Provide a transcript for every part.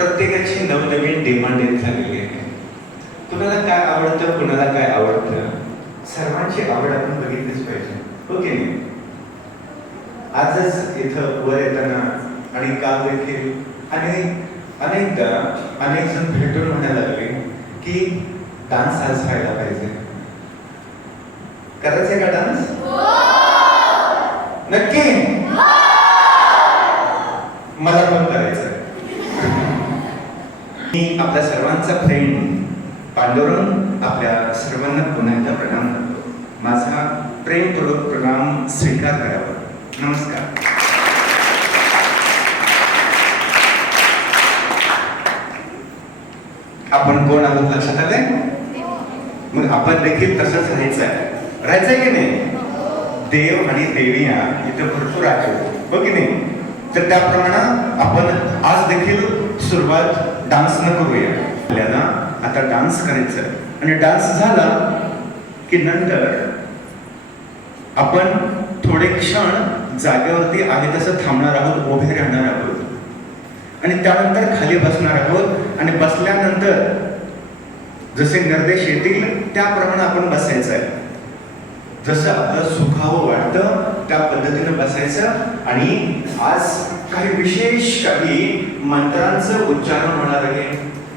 प्रत्येकाची नवनवीन डिमांड येत झालेली आहे. कुणाला काय आवडतं, कुणाला काय आवडतं, सर्वांची आवड आपण बघितलीच पाहिजे, हो की नाही? आजच इथं वर येताना आणि काल देखील अनेकदा अनेक जण भेटून म्हणायला लागले की डान्स आज व्हायला पाहिजे. करायचंय का डान्स? नक्की मला पण करायचंय. मी आपल्या सर्वांचा फ्रेंड पांडुरंग आपल्या सर्वांना पुन्हा एकदा प्रणाम करतो. माझा प्रेमपूर्वक प्रणाम स्वीकार करावा. नमस्कार. आपण कोण आहोत लक्षात आलंय? मग आपण देखील तसंच राहायचंय की नाही? देव आणि देविया इथे भरपूर आहेत, हो की नाही? तर त्याप्रमाणे आपण आज देखील सुरुवात डान्सनं करूया. आपल्याला आता डान्स करायचा आणि डान्स झाला की नंतर आपण थोडे क्षण जागेवरती आहे तसं थांबणार आहोत, उभे राहणार आहोत आणि त्यानंतर खाली बसणार आहोत आणि बसल्यानंतर जसे निर्देश येतील त्याप्रमाणे आपण बसायचं आहे. जसं आपलं सुखावं वाटतं त्या पद्धतीनं बसायचं आणि आज काही विशेष मंत्रांचं उच्चारण होणार आहे.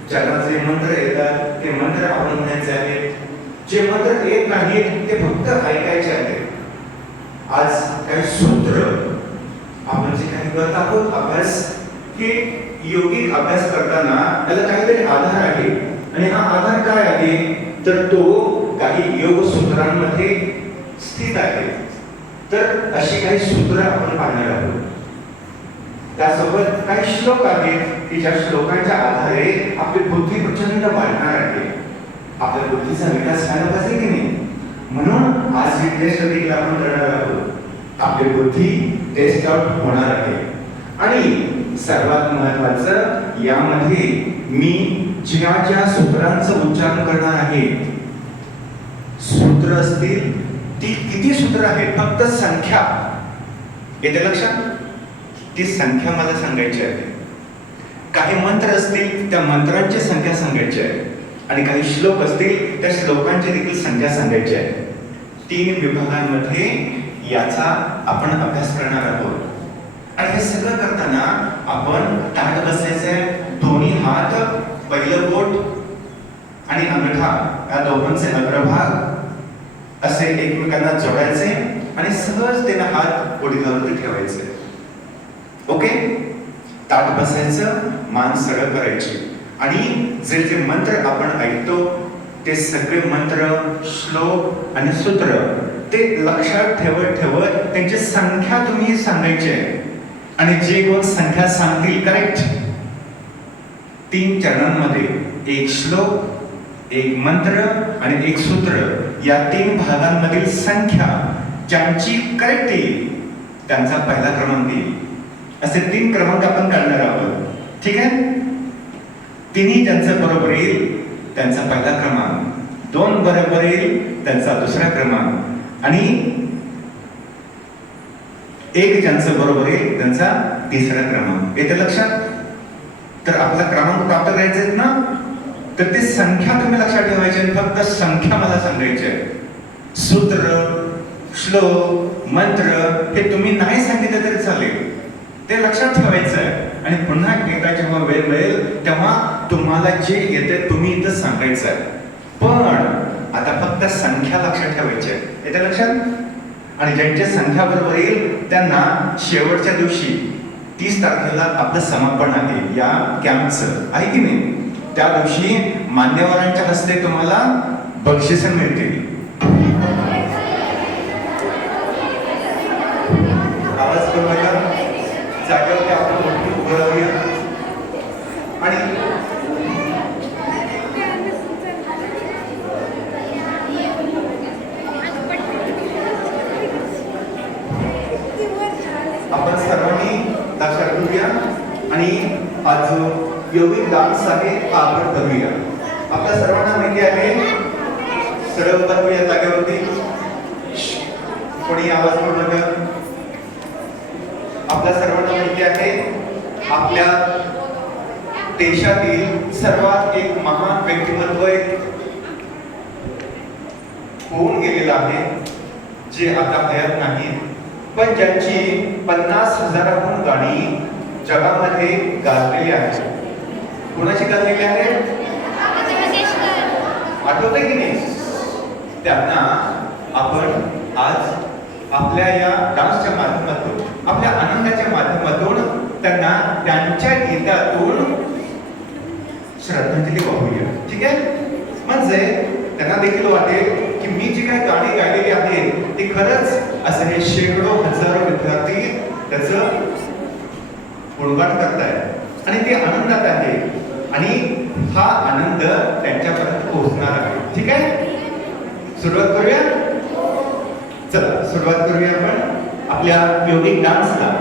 ज्याला जे मंत्र येतात ते मंत्र आपण म्हणायचे आहेत. जे मंत्र येत नाहीत ते फक्त ऐकायचे आहेत. आज काही सूत्र आपण जे काही करत आहोत अभ्यास, की योगिक अभ्यास करताना त्याला काहीतरी आधार आहे आणि हा आधार काय आहे तर तो काही योग सूत्रांमध्ये स्थित आहे. तर अशी काही सूत्र आपण पाहणार आहोत. त्यासोबत काही श्लोक आहेत की ज्या श्लोकांच्या आधारे आपली बुद्धी प्रचंड वाढणार आहे. आपल्या बुद्धीचा विकास झाला पाहिजे की नाही? म्हणून आज ही टेस्ट देखील आपण करणार आहोत. आपली बुद्धी टेस्ट आउट होणार आहे. आणि सर्वात महत्वाचं यामध्ये मी ज्या ज्या सूत्रांचं उच्चारण करणार आहे, सूत्र असतील ती किती सूत्र आहेत फक्त संख्या येते लक्षात? ती संख्या मला सांगायची आहे. काही मंत्र असतील त्या मंत्रांची संख्या सांगायची आहे आणि काही श्लोक असतील त्या श्लोकांची देखील संख्या सांगायची आहे. 3 विभागांमध्ये याचा आपण अभ्यास करणार आहोत. आणि हे सगळं करताना आपण ताठ बसायचंय. दोन्ही हात, पहिलं बोट आणि अंगठा या दोघांचे अग्रभाग असे एकमेकांना जोडायचे आणि सहजतेने हात गुडघ्यावरती ठेवायचे. ओके? ताठ बसायचं, मान सरळ करायची आणि जे जे मंत्र आपण ऐकतो ते सगळे मंत्र, श्लोक आणि सूत्र ते लक्षात ठेवत त्यांची संख्या तुम्ही सांगायची आहे. आणि जे कोण संख्या सांगतील करेक्ट 3 चरणांमध्ये, एक श्लोक, एक मंत्र आणि एक सूत्र, या 3 भागांमधील संख्या ज्यांची करेक्ट येईल त्यांचा पहिला क्रमांक येईल. असे 3 क्रमांक आपण काढणार आहोत. ठीक आहे? 3 ज्यांचं बरोबर येईल त्यांचा पहिला क्रमांक, 2 बरोबर येईल त्यांचा दुसरा क्रमांक आणि 1 ज्यांचं बरोबर येईल त्यांचा तिसरा क्रमांक. येते लक्षात? तर आपला क्रमांक प्राप्त करायचे आहेत ना, तर ते संख्या तुम्ही लक्षात ठेवायची. फक्त संख्या मला सांगायची आहे. सूत्र, श्लोक, मंत्र हे तुम्ही नाही सांगितलं तरी चालेल, ते लक्षात ठेवायचं आहे. आणि पुन्हा एकदा जेव्हा वेळ मिळेल तेव्हा तुम्हाला जे येते तुम्ही इथं सांगायचं आहे. पण आता फक्त संख्या लक्षात ठेवायची आहे. येते लक्षात? आणि ज्यांच्या संख्या बरोबर येईल त्यांना शेवटच्या दिवशी 30 तारखेला आपलं समापन आहे या कॅम्पचं, आहे की नाही? त्या दिवशी मान्यवरांच्या हस्ते तुम्हाला बक्षिस मिळतील. आवाज करूया, जागेवरती आपण मोठी उभं राहूया आणि आपण सर्वांनी लक्षात ठेवूया आणि आज योगिक डान्स आहे हा आपण करूया. आपल्या सर्वांना माहिती आहे, सरळ उभा राहूया जागेवरती, कोणी आवाज करू नका. आपल्या सर्वांना माहिती आहे आपल्या देशातील सर्वात एक महान व्यक्तिमत्व एक होऊन गेलेलं आहे, जे आता हयात नाही, पण ज्यांची 50,000हून गाणी जगामध्ये गाजलेली आहेत. कोणाची गाजलेली आहेत? आठवतंय की नाही? त्यांना आपण आज आपल्या या डान्सच्या माध्यमातून, आपल्या आनंदाच्या माध्यमातून त्यांना त्यांच्या गीतातून श्रद्धांजली वाहूया. ठीक आहे? म्हणजे त्यांना देखील वाटेल की मी जी काही गाणी गायलेली आहेत ती खरंच असं हे शेकडो हजारो विद्यार्थी त्याचं गुणगान करतायत आणि ते आनंदात आहे आणि हा आनंद त्यांच्यापर्यंत पोहोचणार आहे. ठीक आहे? सुरुवात करूया. चला सुरुवात करूया आपण आपल्या योगिक डान्सला.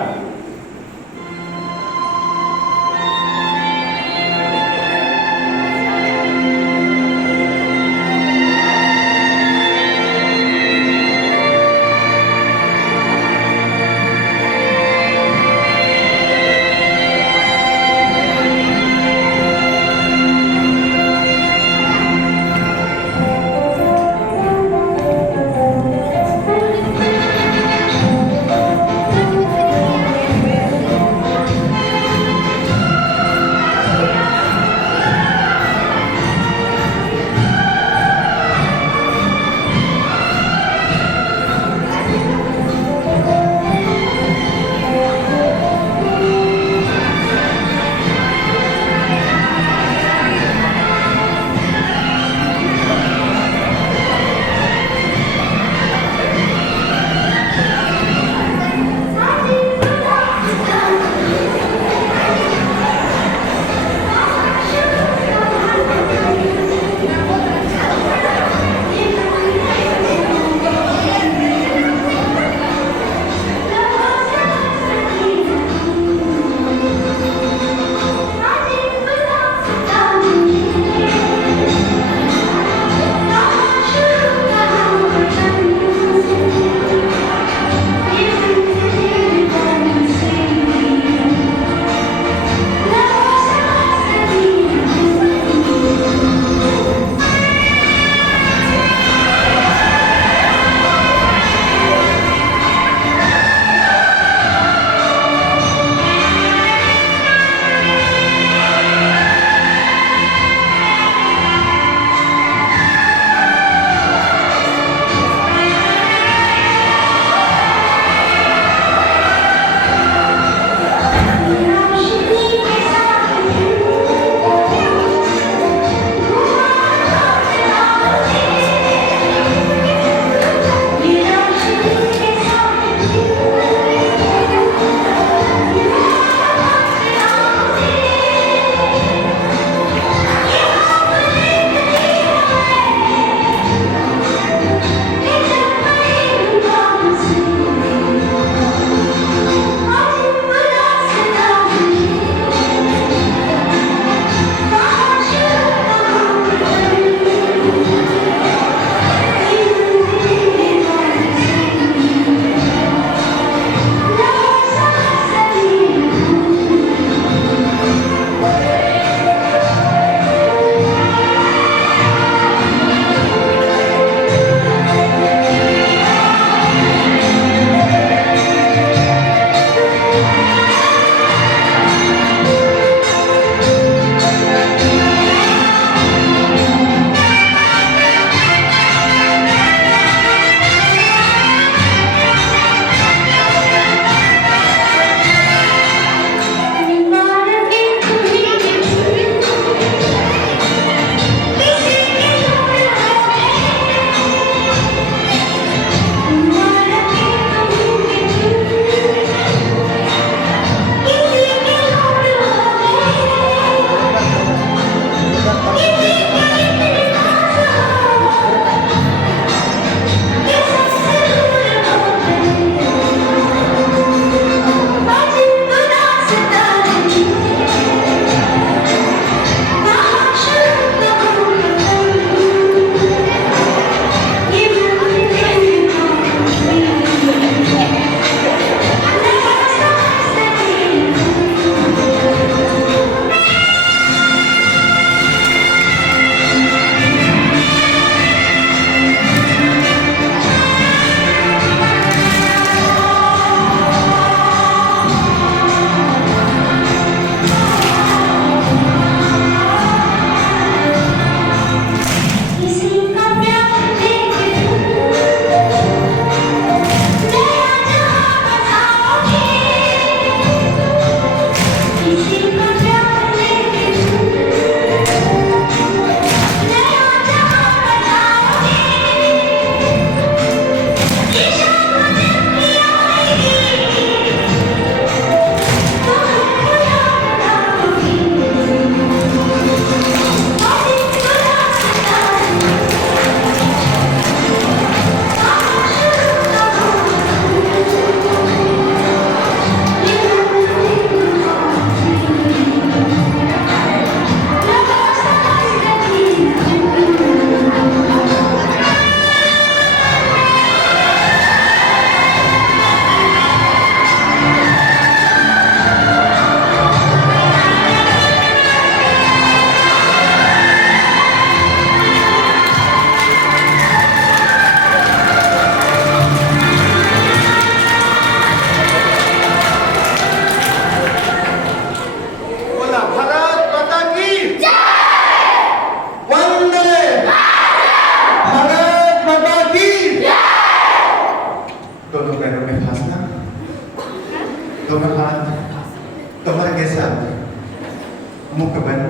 मुख बंद,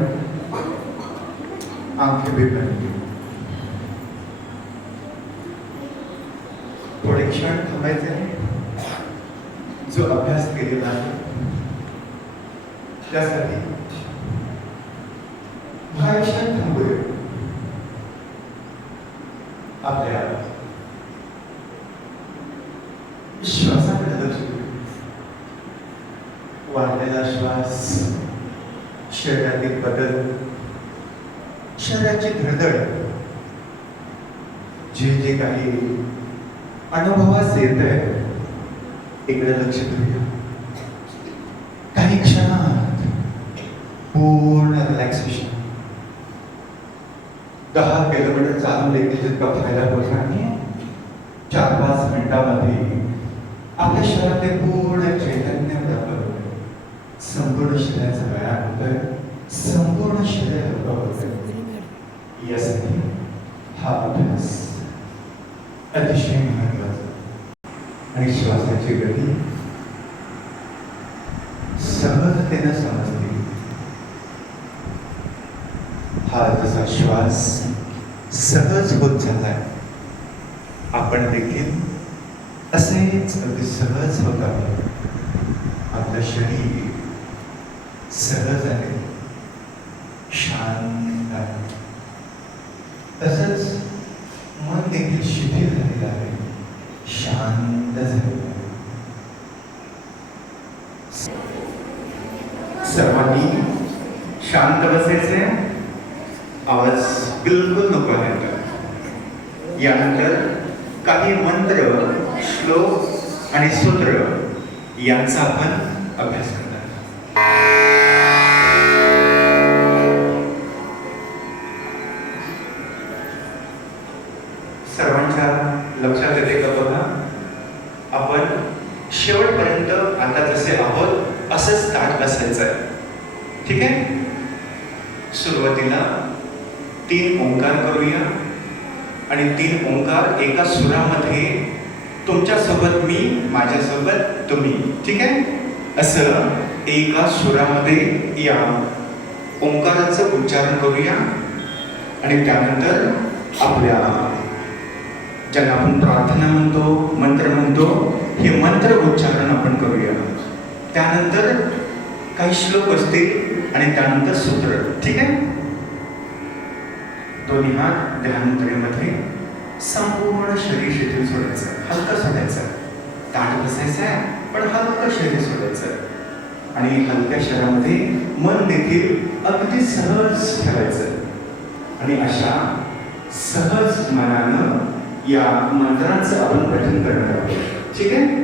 आंखें भी बंद. थोडे क्षण थांबायचे. जो अभ्यास केलेला आहे त्यासाठी काही क्षण थांबूया. आपल्या श्वासाकडे लक्ष देऊ. वाढलेला श्वास, शरीरातील बदल, शरीराची धडधड, जे जे काही अनुभवास येत आहे इकडे लक्ष देऊया. काही क्षणात पूर्ण रिलॅक्सेशन. 10 किलोमीटर चालून देखील जितका फायदा होणार नाही, 4-5 मिनिटांमध्ये आपल्या शरीरातले पूर्ण चैतन्य व्यापक होते. संपूर्ण शरीराचा व्यायाम होतोय, संपूर्ण शरीर हलकं होतंय. यासाठी हा अभ्यास अतिशय महत्वाचा. आणि श्वासाची गती सहजतेनं समजते. हा जसा श्वास सहज होत झालाय, आपण देखील असेच अगदी सहज होत आहोत. आपलं शरीर सहज आहे, शांत आहे. तसंच मन देखील शिथिल झालेलं आहे, शांत झालेलं आहे. सर्वांनी शांत बसायचे. आवाज बिलकुल नको आहे. यानंतर काही मंत्र, श्लोक आणि सूत्र यांचा आपण अभ्यास करणार. सर्वांच्या लक्षात येते का बघा. आपण शेवटपर्यंत आता जसे आहोत असंच ताट बसायचं आहे. ठीक आहे. सुरुवातीला 3 ओंकार करूया आणि 3 ओंकार एका सुरामध्ये, तुमच्यासोबत मी, माझ्यासोबत तुम्ही. ठीक आहे. असं एका सुरामध्ये या ओंकाराचं उच्चारण करूया आणि त्यानंतर आपल्या ज्यांना आपण प्रार्थना म्हणतो, मंत्र म्हणतो, हे मंत्र उच्चारण आपण करूया. त्यानंतर काही श्लोक असतील आणि त्यानंतर सूत्र. ठीक आहे. दोन्ही हात ध्यान मुद्रेमध्ये, संपूर्ण शरीर शिथिल सोडायचं, हलकं सोडायचं. ताट बसायचं आहे पण हलकं शरीर सोडायचं आणि हलक्या शरीरामध्ये मन देखील अगदी सहज ठेवायचं. आणि अशा सहज मनानं या मंत्रांचं आपण पठण करणार आहोत. ठीक आहे.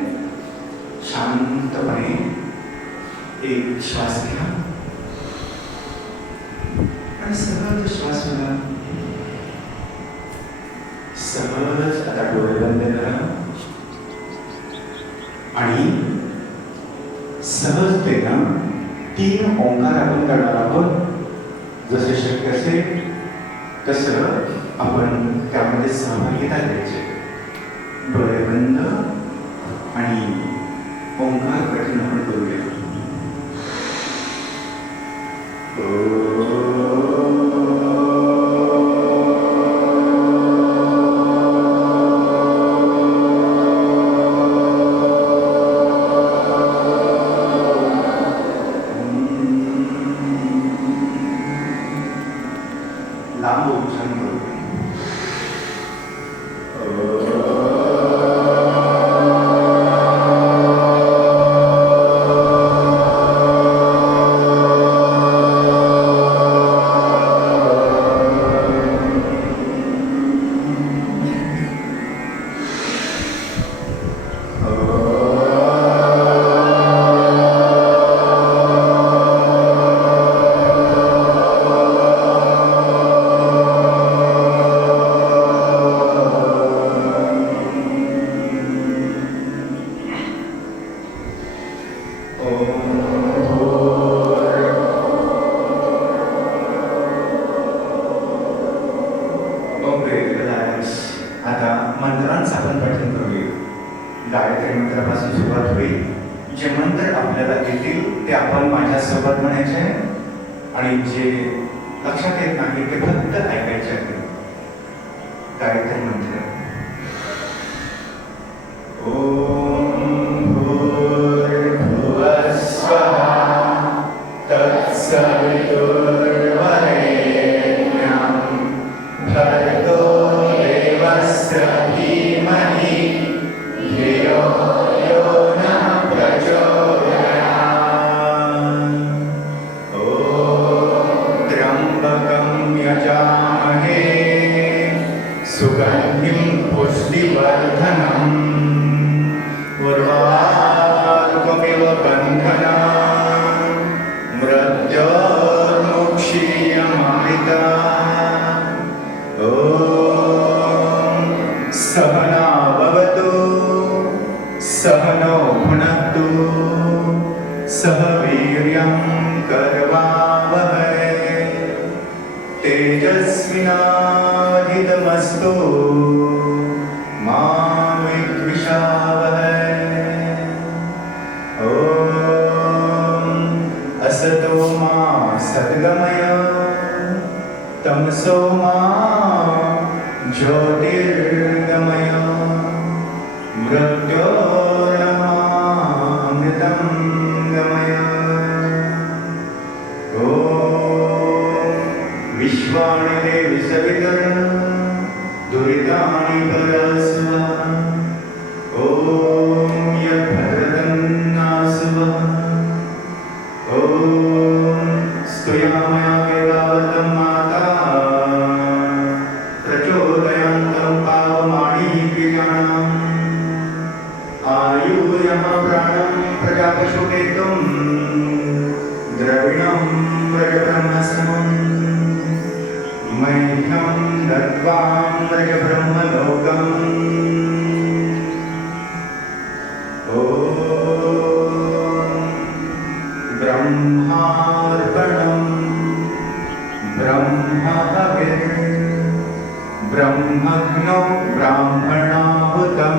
शांतपणे एक श्वास घ्या आणि सहज श्वास सोडा. सहज आता डोळे बंद करा आणि सहजतेनं 3 ओंकार आपण करणार आहोत. जसे शक्य असेल तसं आपण त्यामध्ये सहभागिता द्यायची. डोळे बंद आणि ओंकार पठण आपण करूया. लांब उच्चारण करूया. आता मंत्रांचं आपण पठण करूया. गायत्री मंत्रापासून सुरुवात होईल. जे मंत्र आपल्याला येतील ते आपण माझ्यासोबत म्हणायचे आणि जे लक्षात येत नाही ते फक्त ऐकायचे आहे. गायत्री मंत्र. ओम भूर्भुवः स्वः तत्सवितुर्वरेण्यं भर्गो देवस्य धीमहि धियो यो नः प्रचोदयात्. ॐ त्र्यम्बकं यजामहे सुगन्धिं पुष्टिवर्धनम् उर्वारुकमिव बन्धनान् मृत्योर्मुक्षीयमामृतात्. ॐ सहना भवतु सहनौ भुनक्तु सह वीर्यं करवावहै तेजस्विनावधीतमस्तु मा विद्विषावहै. ॐ असतो मा सद्गमय तमसो मा ज्योतिर्गमय मृत्योर्मामृतं गमय. ॐ विश्वाणि देवि सवितुः दुरितानि भरस्व. ॐ यद्भद्रतन्नासुव. ॐ स्तुयामया वेदावतं माता प्रचोदयान्तं पावमाणिक्यजानम्. आयुर्यः प्राणं प्रजापशुकेतुं द्रविणं व्रजब्रह्मसमम् मह्यं दत्त्वां व्रजब्रह्मलोकम्. ॐ ब्रह्मार्पणं ब्रह्महविः ब्रह्मज्ञो ब्राह्मणाहुतं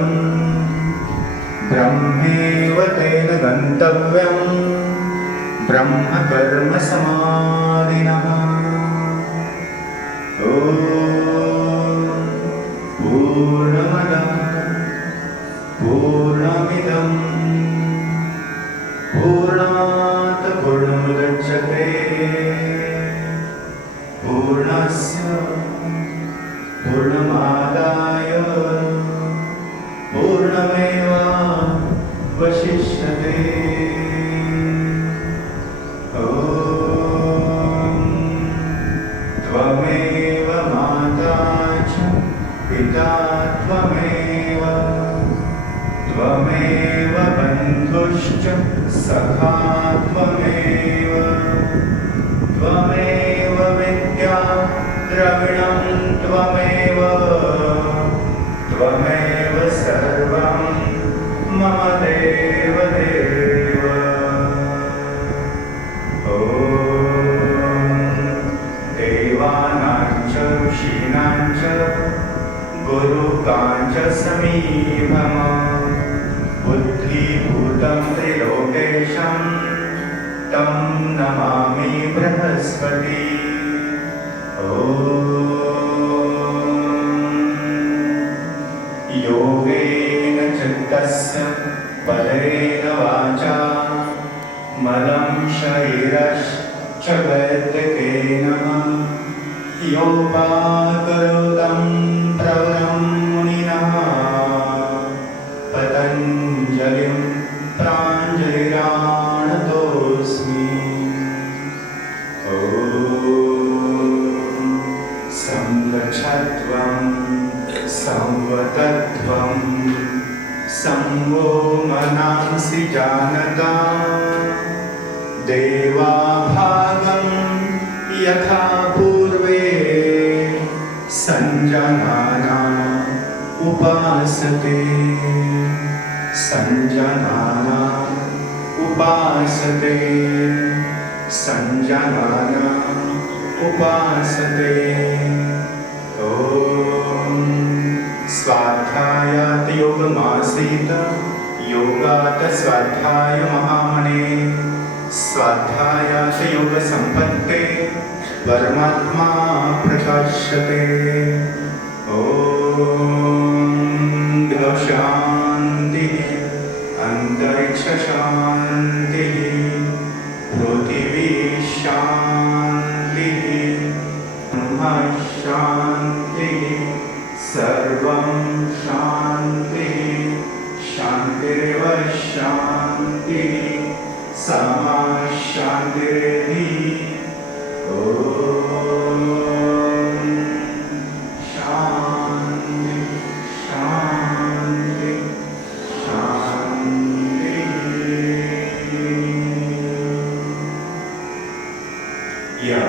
ब्रह्मेव तेन गन्तव्यं ब्रह्मकर्मसमाधिनः. ॐ पूर्णमदः पूर्णमिदं पूर्णात् पूर्णमुदच्यते पूर्णस्य पूर्णमादाय पूर्णमेवावशिष्यते. ॐ त्वमेव माता च पिता त्वमेव त्वमेव बन्धुश्च सखा त्वमेव त्वमेव विद्या द्रविणं त्वमेव त्वमेव सर्वं मम देव देव. ॐ देवानां च ऋषीणां च गुरुकां च समीपम बुद्धिभूतं त्रिलोकेशं तं नमामि बृहस्पति. ॐ योगेन चित्तस्य बलेन वाचा मलं शरीरश्च वैद्यकेन योपाकरोतं प्रवरं मुनिनः पतञ्जलिं प्राञ्जलिरानतोऽस्मि. ॐ संगच्छध्वं संवतध्वं संवो मनांसि जानता देवाभागं यथा पूर्वे संजनाना उपासते संजनाना उपासते संजनाना उपासते. ॐ स्वाध्यायात् योगमासीत योगात् स्वाध्याय महामने स्वाध्यायात योग संपत्ते परमात्मा प्रकाशते। ओम शांति अंतरिक्ष शांति पृथ्वी शांति ब्रह्म शांति सर्वं शांति शांतिरेव शांति समा शांतिरेधि। ओम शांति शांति शांति। या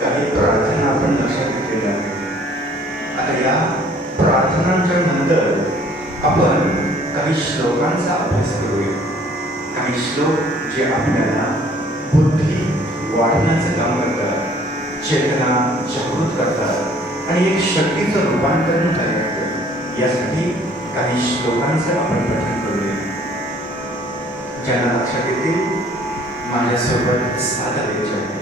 काही प्रार्थना आपण लक्षात घेतलेल्या आहेत। आता या प्रार्थनांच्या नंतर आपण काही श्लोकांचा अभ्यास करूया। काही श्लोक जे आपल्याला बुद्धी वाढवण्याचं काम करतात, चेतना जागृत करतात आणि एक शक्तीचं रूपांतरण करतात। यासाठी काही श्लोकांचं आपण पठण करूया। ज्यांना लक्षात येतील माझ्यासोबत साथ द्यायचे आहे।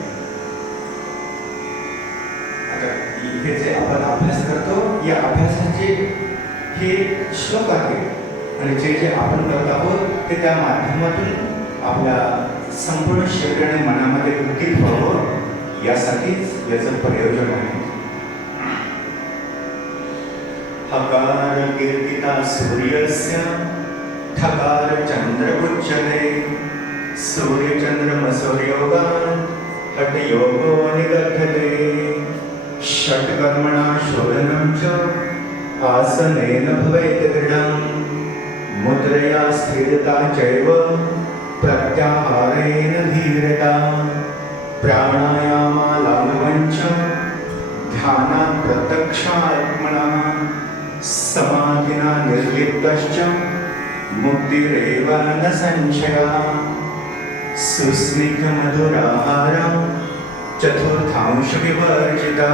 आता इथे जे आपण अभ्यास करतो या अभ्यासाचे हे श्लोक आहेत आणि जे जे आपण करत आहोत ते त्या माध्यमातून आपल्या संपूर्ण शरीर आणि मनामध्ये उदित व्हावं यासाठीच याचं प्रयोजन आहे। हकार कीर्तिता सूर्यस्य ठकार चंद्र उच्यते सूर्यचंद्रमसौर्योगात् हठ योगो निगध्यते षट्कर्मणा शोधनं च आसनेन भवेत् दृढं मुद्रया स्थिरता चैव प्रत्याहारेण धीरता प्राणायामालाघवं च ध्यानात् प्रत्यक्षात्मनः समाधिना निर्लिप्तश्च मुक्तिरेव न संशयः सुस्निग्धमधुराहारं चतुर्थांश विवर्जिता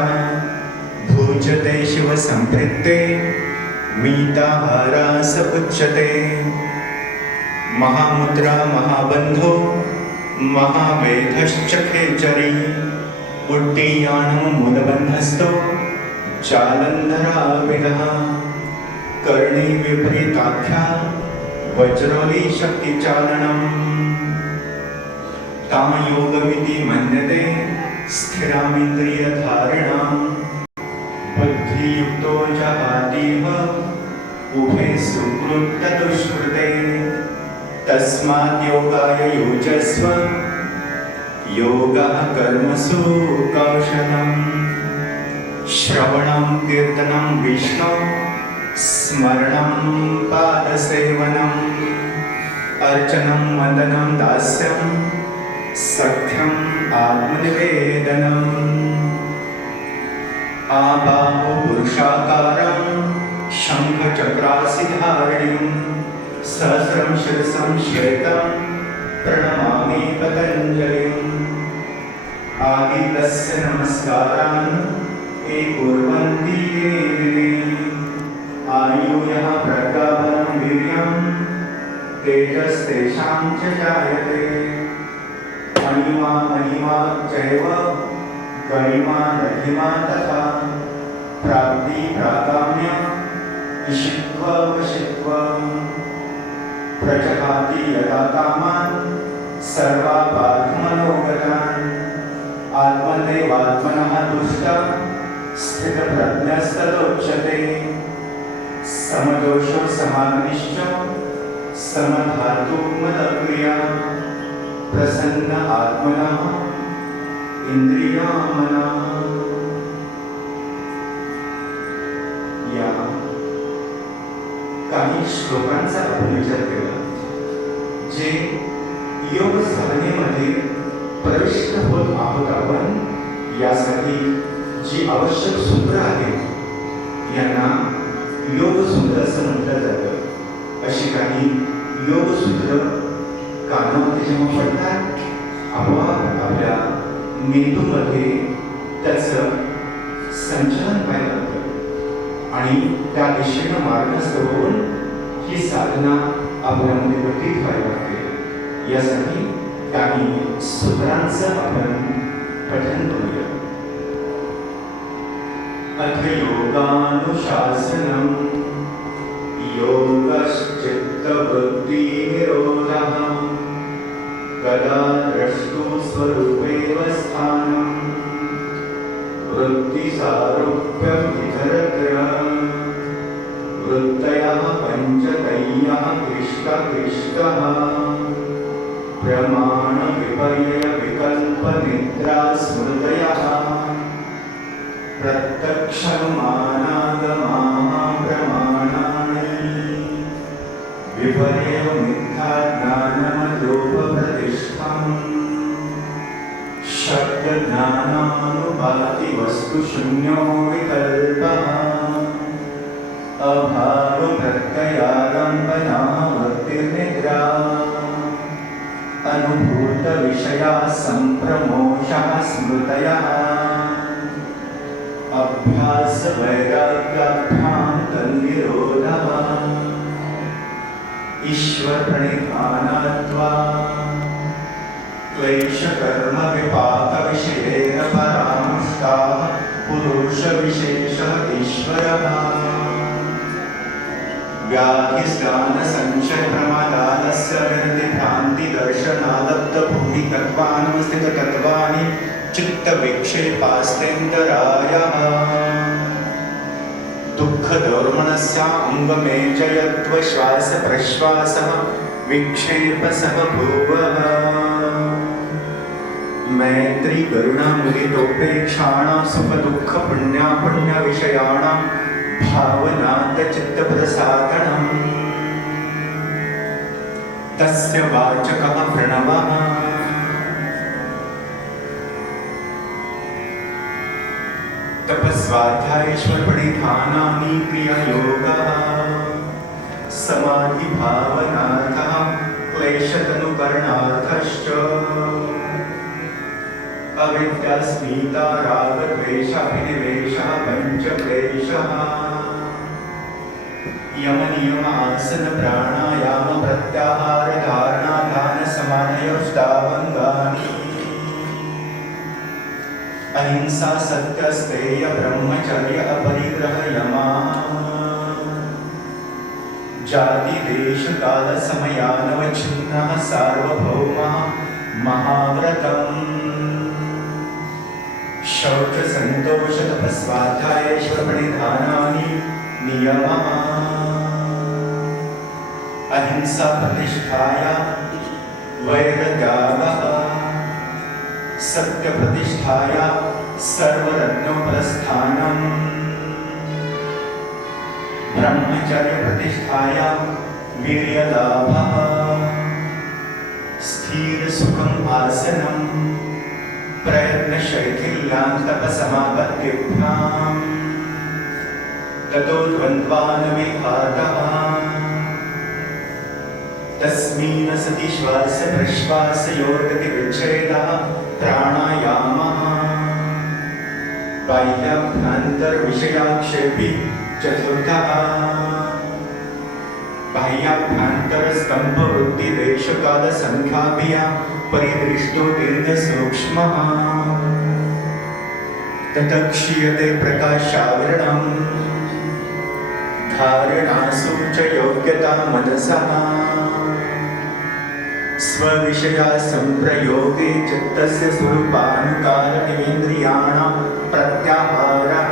भुज्यते शिव संप्रीते मीताहारास उच्यते महामुद्रा महाबंधो महावेधश्च खेचरी उड्डीयानो मूलबंधस्तो चालंधराविदः कर्णे विपरीताख्या वज्रोली शक्तिचालनम् तां योगमिति मन्यते स्थिरामिन्द्रियधारणाम् बुद्धियुक्तो जहातीव उभे सुकृत दुष्कृते तस्माद् योगाय युजस्व योगः कर्मसु कौशलम् श्रवणं कीर्तनं विष्णु स्मरणं पादसेवनम् अर्चनं वन्दनं दास्यं सख्यम् आत्मनिवेदनम् आबाहु पुरुषाकारं शङ्खचक्रासिधारणीं सहस्रं शिरसं श्वेतं प्रणमामि पतञ्जलिम् आदितस्य नमस्कारान् ये कुर्वन्ति ये आयुः प्रज्ञानं वीर्यं तेजस्तेषां च जायते महिमा महिमा चैव गरिमा महिमा तथा प्राप्ति प्राकाम्य इशित्व वशित्व प्रजहाति यदा कामान् सर्वापार्थमनोगतान् आत्मदेवात्मनः तुष्टः स्थितप्रज्ञस्तदोच्यते समदोषो समागनिश्च समधातुमदक्रिया प्रसन्न आत्मनः इंद्रियामना। या काही श्लोकांचा आपण विचार केला जे योग साधनेमध्ये प्रविष्ट होत आहोत आपण यासाठी जी आवश्यक सूत्र आहेत यांना योग सूत्र असं म्हटलं जातं। अशी काही योग सूत्र कानामध्ये जेव्हा पडतात आपोआप आपल्या मेंदूमध्ये त्याचं संचलन व्हायला लागतं आणि त्या दिशेनं मार्गस्थ होऊन ही साधना आपल्यामध्ये व्यतीत व्हायला लागते। यासाठी काही सूत्रांचं आपण पठन करूया. अथ योगानुशासनम् योगश्चित्तवृत्तिनिरोधः कदा द्रष्टुं स्वरूपेव स्थानं वृत्तिसारूप्यमितरत्र वृत्तयः पञ्चतयः क्लिष्टक्लिष्टः प्रमाणविपर्ययविकल्पनिद्रा स्मृतयः प्रत्यक्षमानागमाः प्रमाणानि विपर्ययमिथ्याज्ञानमलोपप्रतिष्ठम् शब्दज्ञानानुभाति वस्तुशून्यो विकल्पः अभावप्रत्ययालम्बनः वृत्तिर्निद्रा अनुभूतविषया सम्प्रमोषः स्मृतयः अभ्यासवैराग्याभ्यां तन्निरोधः ईश्वरप्रणिधानात्वा क्लेशकर्मविपाकविषयेन परामृष्टाः पुरुषविशेषः ईश्वरः व्याधिस्नानसंशयप्रमादालस्य विरतिभ्रान्तिदर्शनालब्धभूमितत्वानुस्थिततत्त्वानि चित्तविक्षेपास्तेन्दरायः दुःखदौर्मणस्याङ्गमेजयत्वश्वासप्रश्वासः विक्षेपसः भुवः मैत्रीकरुणामुदितोपेक्षाणां सुखदुःखपुण्यापुण्यविषयाणां भावनान्तचित्तप्रसादनम् तस्य वाचकः प्रणवः तपस्वाध्यायेश्वरपरिधानानि क्रियायोगः समाधिभावनार्थः क्लेशतनुकरणार्थश्च अविद्यास्मिता रागद्वेषाभिनिवेशः पञ्चक्लेशः यमनियम आसन प्राणायाम प्रत्याहार धारणा ध्यान समाधयष्टावङ्गानि अहिंसा सत्यस्तेय ब्रह्मचर्य अपरिग्रह यमा जाति देश काल समयानवच्छिन्नः सार्वभौमः महाव्रतम् शौच संतोष तपस्वाध्यायेश्वरप्रणिधानानि नियमः अहिंसा प्रतिष्ठाया वैरत्यागः सत्य प्रतिष्ठाया सर्वरत्नोपस्थानम् ब्रह्मचर्य प्रतिष्ठाया वीर्यलाभः स्थिर सुखम् आसनम् प्रयत्नशैथिल्यान्तपसमापत्तिभ्याम् ततो द्वन्द्वानविघातः तस्मिन् सति श्वास प्रश्वासयोर्गतिविच्छेदः प्राणायामः बाह्याभ्यन्तरविषयाक्षेपी चतुर्थः बाह्याभ्यन्तरस्तम्भवृत्तिदेशकालसङ्ख्याभिया परिदृष्टो दीर्घसूक्ष्मः ततः क्षीयते प्रकाशावरणम् धारणासु च योग्यता मनसः स्वविषया संप्रयोगे चित्तस्य स्वरूपानुकारनिवेन्द्रियाणां प्रत्याहारः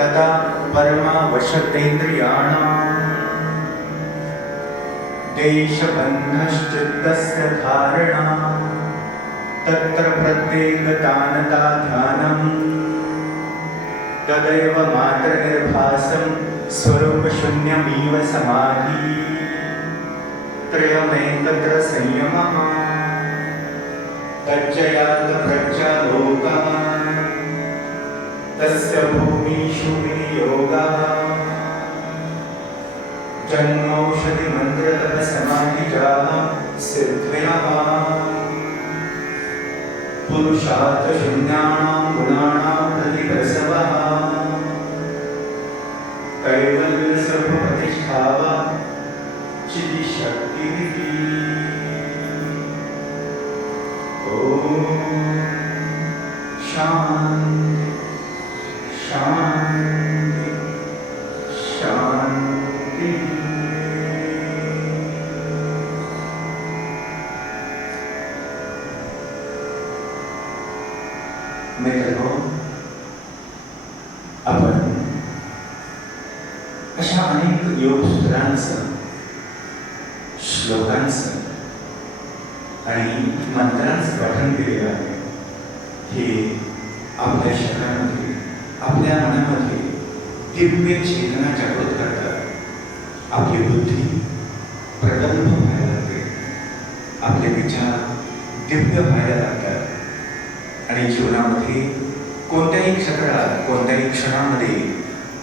तथा परमावशतेन्द्रियाणां देशबन्धश्चित्तस्य धारणा तत्र प्रत्येकतानता ध्यानम् तदैव मात्रनिर्भासं स्वरूपशून्यमिव समाधि त्रयमेतत्र संयमः तज्जयात प्रज्ञालोकः तस्य भूमिषु विनियोगः जन्मौषधिमन्त्रतपसमाधिजाः सिद्धयः पुरुषार्थशून्यानां गुणानां प्रतिप्रसवः कैवल्यसर्वप्रतिष्ठावा चितिशक्तिः शांती शांती शांती। मित्रांनो, आपण अशा अनेक योगसूत्रांचं, श्लोकांचं आणि मंत्रांचं पठण केलेलं आहे। हे आपल्या शरीरामध्ये, आपल्या मनामध्ये दिव्य चेतना जागृत करतात। आपली बुद्धी प्रगल्भ व्हायला लागते, आपले विचार दिव्य व्हायला लागतात आणि जीवनामध्ये कोणत्याही क्षेत्रात, कोणत्याही क्षणामध्ये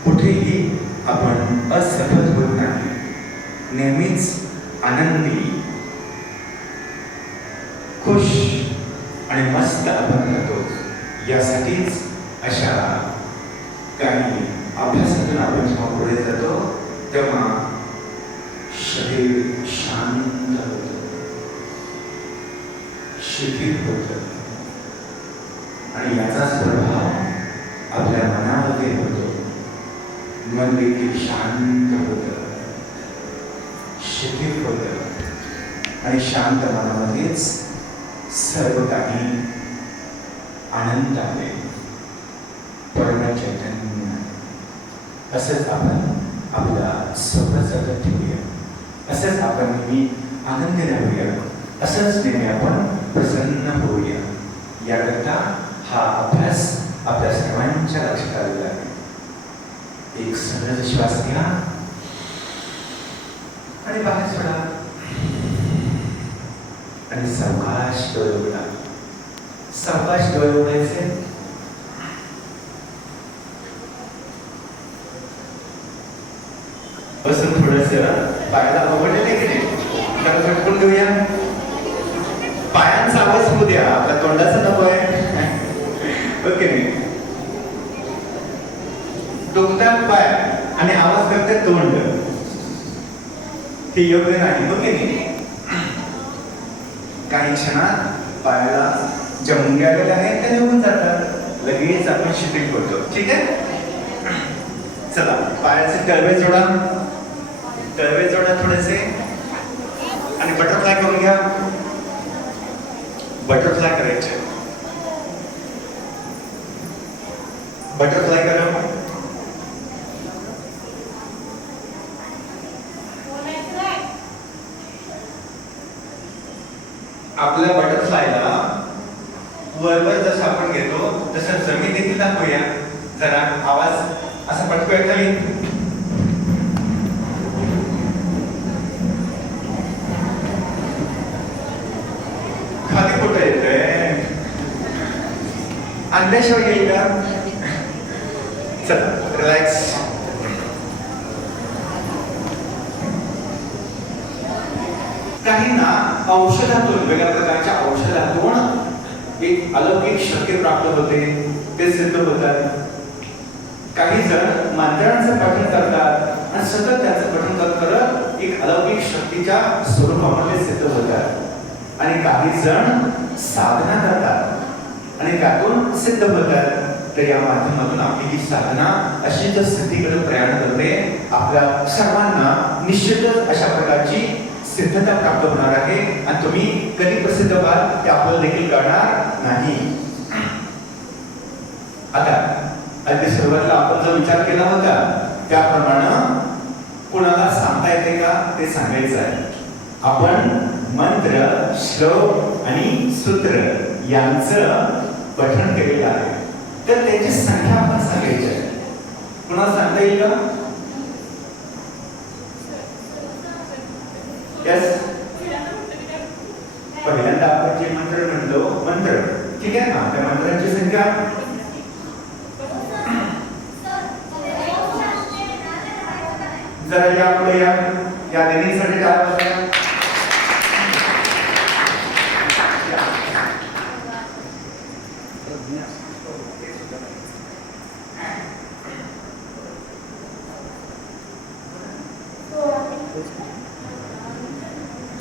कुठेही आपण असफल होत नाही, नेहमीच आनंदी, खुश आणि मस्त आपण राहतो। यासाठीच अशा काही अभ्यासातून आपण जेव्हा पुढे जातो तेव्हा शरीर शांत होतं, शिथिल होतं आणि याचाच प्रभाव आपल्या मनामध्ये होतो। मन देखील शांत होतं, शिथिल होतं आणि शांत मनामध्येच सर्व काही आनंद आहे, परम चैतन्य। असंच आपण आपला स्वप्न जगत ठेवूया, असंच आपण नेहमी आनंदी राहूया, असंच नेहमी आपण प्रसन्न होऊया। याकरता हा अभ्यास आपल्या सर्वांच्या लक्षात आलेला आहे। एक सहज श्वास घ्या आणि बाहेर सोडा आणि सावकाश डोळे उघडा। सावकाश डोळे उघडायचे, बसून थोडंसं पायाला आवडले नाही की नाही, त्याला झटकून घेऊया। पायांचा आवाज होऊ द्या, आपल्या तोंडाचा नको आहे, ओके नाही। दुखतात पाय आणि आवाज करते तोंड, ते योग्य नाही, ओके नाही। काही क्षणात पायाला ज्या मुंग्या आलेल्या आहेत त्या निघून जातात, लगेच आपण शिथिल होतो, ठीक आहे। चला, पायाचे तळवे जोडा, तळवे जोडा थोडेसे आणि बटरफ्लाय करून घ्या। बटरफ्लाय करायचे, बटरफ्लाय करा। आपल्या बटरफ्लायला वर जसं आपण घेतो तसं जमीन देखील दाखवूया। जरा आवाज असा पटकूया खाली, खाली कुठं येतंय, आणल्याशिवाय येईल का? चला, रिलॅक्स। काहींना औषधातून, वेगळ्या प्रकारच्या औषधातून एक अलौकिक शक्ती प्राप्त होते, ते सिद्ध होतात। काही जण मंत्रांचं पठण करतात आणि सतत त्याचं पठण करत एक अलौकिक शक्तीच्या स्वरूपामध्ये सिद्ध होतात आणि काही जण साधना करतात आणि त्यातून सिद्ध होतात। तर या माध्यमातून आपली ही साधना अशी जर स्थितीकडे प्रयाण करते, आपल्या सर्वांना निश्चितच अशा प्रकारची सिद्धता प्राप्त होणार आहे आणि तुम्ही कधी प्रसिद्ध व्हाल ते आपल्याला देखील कळणार नाही। आता अगदी सुरुवातीला आपण जो विचार केला होता त्याप्रमाणे कुणाला सांगता येते का ते सांगायचं आहे। आपण मंत्र, श्लोक आणि सूत्र यांचं पठण केलेलं आहे, तर त्याची संख्या आपण सांगायची आहे। कुणाला सांगता येईल का? यस, पहिल्यांदा आपण जे मंत्र म्हणलो, मंत्र, ठीक आहे ना, त्या मंत्रांची संख्या जरा या पुढे या देण्यासाठी काय वाजता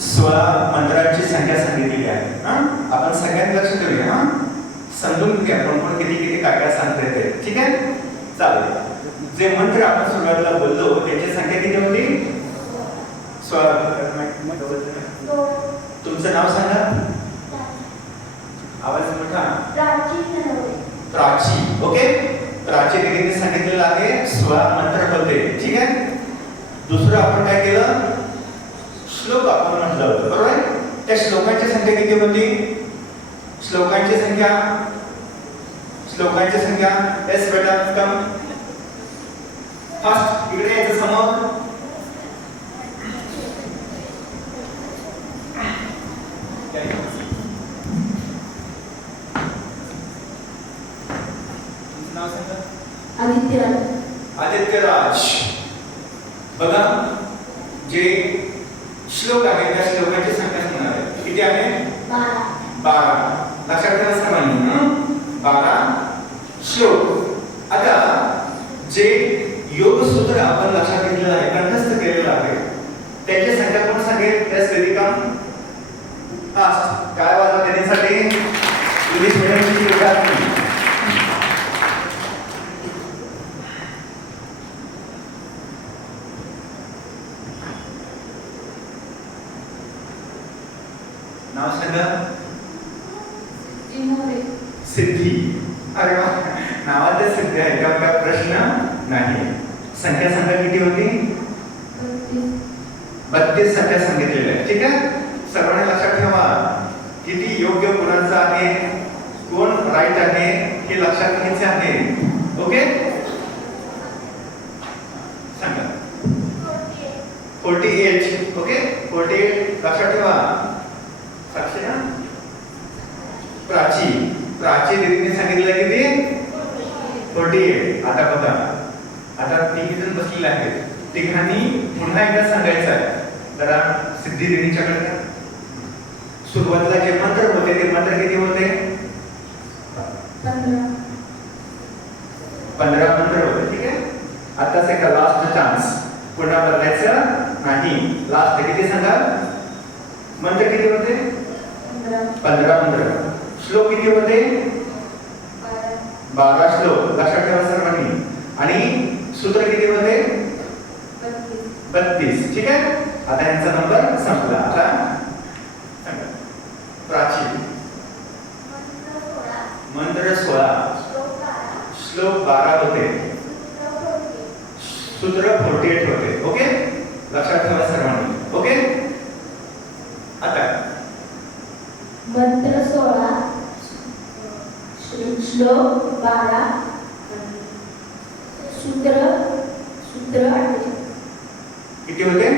16 मंत्रांची संख्या सांगितलेली आहे। आपण सगळ्यांनी लक्ष देऊया हा. समजून घ्या कोण कोण किती किती काय काय सांगते ते. ठीक आहे, चालेल. जे मंत्र आपण सुरुवातीला बोललो त्याची संख्या किती होती? 16. तुमचं नाव सांगा. आवाज मोठा. प्राची. ओके, प्राची दीदीने सांगितलेलं आहे 16 मंत्र होते. ठीक आहे. दुसरं आपण काय केलं? श्लोक आपण म्हटलं होतं, बरोबर आहे. त्या श्लोकांची संख्या किती होती? श्लोकांची संख्या एस बेटा कम फास्ट इकडे यायचं समोर. नाव सांगा. आदित्यराज. बघा जे श्लोक आहे त्या श्लोकांची संख्या सांगणार आहे. किती आहे? 12. लक्षात ठेवा सर्वांनी. 12 श्लोक. आता जे योग सूत्र आपण लक्षात घेतलेलं आहे, कंठस्थ केलेलं आहे, त्याची संख्या कोण सांगेल? त्यास कधी का फास्ट काय वाजवा देण्यासाठी इंग्लिश मीडियमची विद्यार्थी. नाव सांगा. सिद्धी. अरे वा, नावात सिद्धी आहे का? काय प्रश्न नाही. संख्या सांगा किती होती? 32 संख्या सांगितलेल्या आहे. ठीक आहे, सर्वांनी लक्षात ठेवा. किती योग्य गुणांचं आहे, कोण राईट आहे हे लक्षात घ्यायचे आहे. ओके, सांगा. 48. ओके, 48 लक्षात ठेवा. साक्षी ना. प्राची दीदीने सांगितलं किती? 48. आता बघा, आता तिघी जण बसलेले आहेत. तिघांनी पुन्हा एकदा सांगायचं आहे. जरा सिद्धी दीदींच्याकडे. सुरुवातीला जे मंत्र होते ते मंत्र किती होते? 15 मंत्र होते. ठीक आहे, आताच एक लास्ट चान्स. पुन्हा बदलायचं नाही. लास्ट किती सांगा? मंत्र किती होते? 15 मंत्र. श्लोक किती होते? 12 श्लोक. लक्षात ठेवा सर्वांनी. आणि सूत्र किती होते? 32. ठीक आहे, आता यांचा नंबर संपला. आता सांगा. प्राची. मंत्र 16 श्लोक 12 होते. सूत्र 48 होते. ओके, लक्षात ठेवा सर्वांनी. ओके, आता मंत्र 16 श्लोक 12 सूत्र 48. किती होते?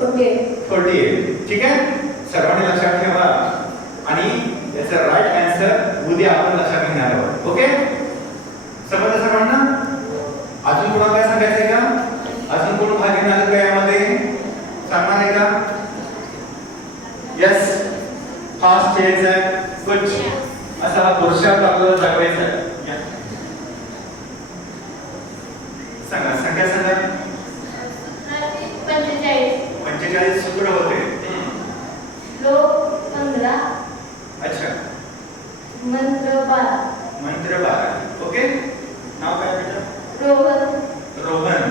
48. ठीक आहे, सर्वांनी लक्षात ठेवा. आणि याचा राईट आन्सर उद्या आपण लक्षात घेणार आहोत. ओके, समजलं सर्वांना? अजून कोणाला काय सांगायचंय का? अजून कोण भाग घेणार का यामध्ये? सांगणार आहे का? यस, फास्ट यायचं कुछ असा पुरुषार्थ आपल्याला दाखवायचा आहे. सांगा, संख्या सांगा. 45 सूत्र होते. श्लोक 15. अच्छा. मंत्र 12. मंत्र 12. ओके, नाव काय बेटा? रोहन.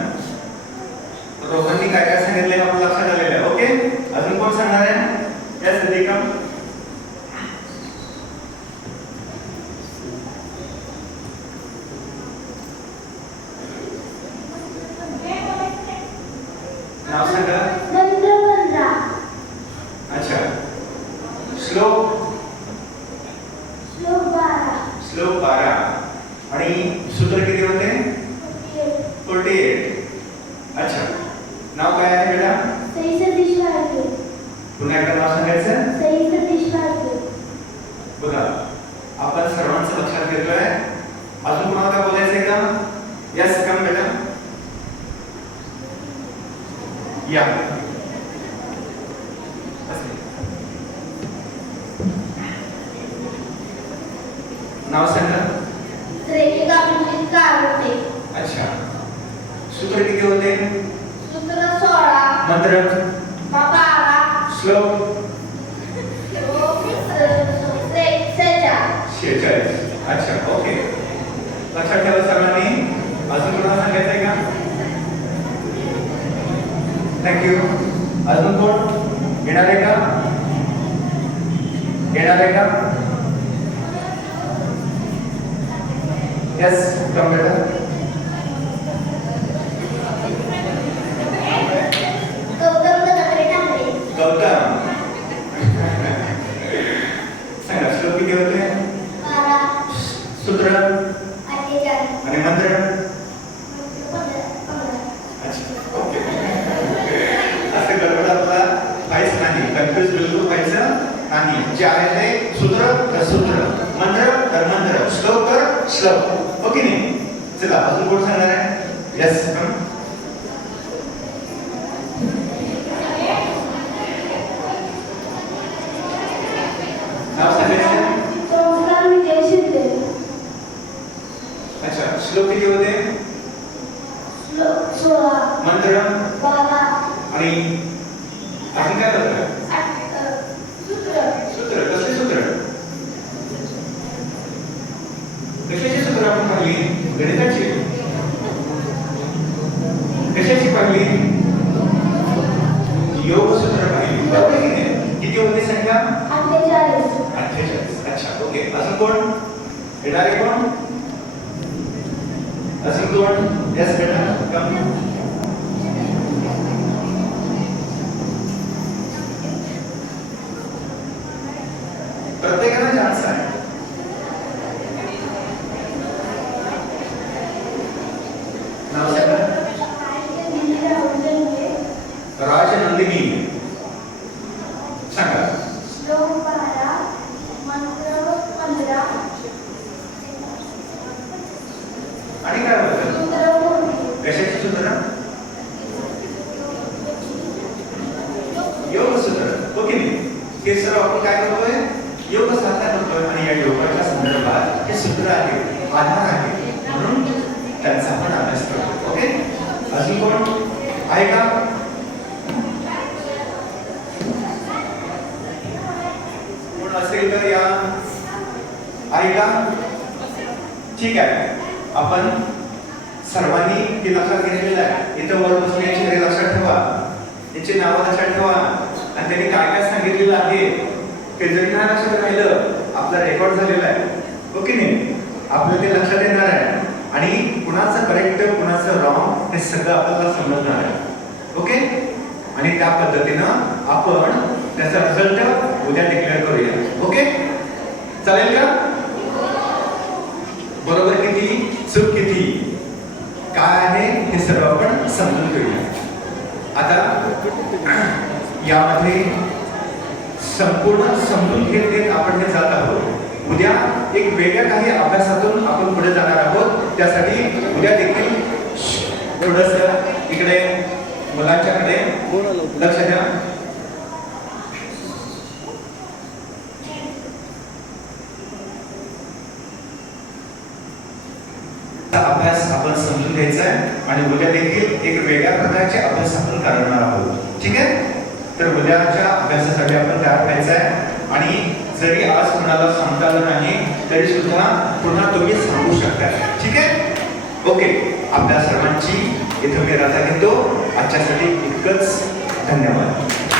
रोहननी काय काय सांगितलंय आपण लक्षात आलेलं आहे. ओके, अजून कोण सांगणार आहे? यस दीपिका. नाव सांगा. मंत्र 15. अच्छा. श्लोक 12 आणि सूत्र किती होते? 48. अच्छा, नाव काय आहे बेटा? पुन्हा एकदा नाव सांगायचं. बघा, आपण सर्वांचं लक्षात घेतोय. अजून कोणाला काय बोलायचंय का? यस, कम बेटा. या नाव सांगा. अच्छा, सूत्र किती होते? सूत्र 16. मंत्र 12. श्लोक 45. अच्छा, ओके. लक्षात ठेवा सर्वांनी. अजून कोणाला सांगायचंय का? थँक्यू. अजून कोण येणार आहे का? येणार आहे का? यस, कम बेटा. गौतम दत्तात्रय ठाकरे. गौतम. सांगा, श्लोक किती होते? 12. सूत्र 48. आणि मंत्र? 15. अच्छा, ओके. असं गडबड आपला व्हायचं नाही, कन्फ्युज बिलकुल व्हायचं नाही. जे आहे ते सूत्र तर सूत्र, मंत्र तर मंत्र, श्लोक तर श्लोक. ओके नाही? चला, अजून कोण सांगणार आहे? यस, नाव सांगायचं. संस्कार विजय शिंदे. अच्छा, श्लोक किती होते? श्लोक 16. मंत्र 12. आणि अजून काय होतं? सूत्र. सूत्र. कसले सूत्र? कशाची सूत्र आपण पाहिली? गणिताची. कशाची पाहिली? योग सूत्र पाहिली. बरोबर की नाही? किती होती संख्या? 48. 48. अच्छा, ओके. अजून कोण येणारे? कोण अजून कोण? यस बेटा, कम. प्रत्येकाला चान्स आहे. नाव सांगा. राजनंदिनी. सांगा. श्लोक 12. मंत्र 15. आणि काय होतं? सूत्र 14. कशाची सूत्र? योग सूत्र. ओके नाही? हे सर्व आपण काय करतोय? योग साधना करतोय आणि या योगाच्या संदर्भात हे सूत्र आहे, आधार आहे, म्हणून त्यांचा आपण अभ्यास करतो. ओके. अजून कोण आहे का? कोण असेल तर या. आहे का? ठीक आहे. आपण सर्वांनी हे लक्षात घेतलेलं आहे. इथं वर बसण्याची हे लक्षात ठेवा, याची नावं लक्षात ठेवा आणि त्यांनी काय काय सांगितलेलं आहे ते जरी नाही लक्षात राहिलं, आपला रेकॉर्ड झालेला आहे. ओके नाही? आपलं ते लक्षात येणार आहे आणि कुणाचं करेक्ट कुणाचं रॉंग हे सगळं आपल्याला समजणार आहे. ओके. आणि त्या पद्धतीनं आपण त्याचा रिझल्ट उद्या डिक्लेअर करूया. ओके, चालेल का? बरोबर किती, चूक किती, काय आहे हे सर्व आपण समजून घेऊया. आता यामध्ये संपूर्ण समजून घेत आपण हे जात आहोत. उद्या एक वेगळ्या काही अभ्यासातून आपण पुढे जाणार आहोत. त्यासाठी उद्या देखील थोडस इकडे मुलांच्याकडे लक्ष द्या. अभ्यास आपण समजून घ्यायचा आहे आणि उद्या देखील एक वेगळ्या प्रकारचे अभ्यास आपण करणार आहोत. ठीक आहे? तर उद्याच्या अभ्यासासाठी आपण तयार व्हायचं आहे आणि जरी आज कोणाला सांगता आलं नाही तरी सुद्धा पुन्हा तुम्ही सांगू शकता. ठीक आहे? ओके. आपल्या सर्वांची इथं मी रजा घेतो. आजच्यासाठी इतकंच. धन्यवाद.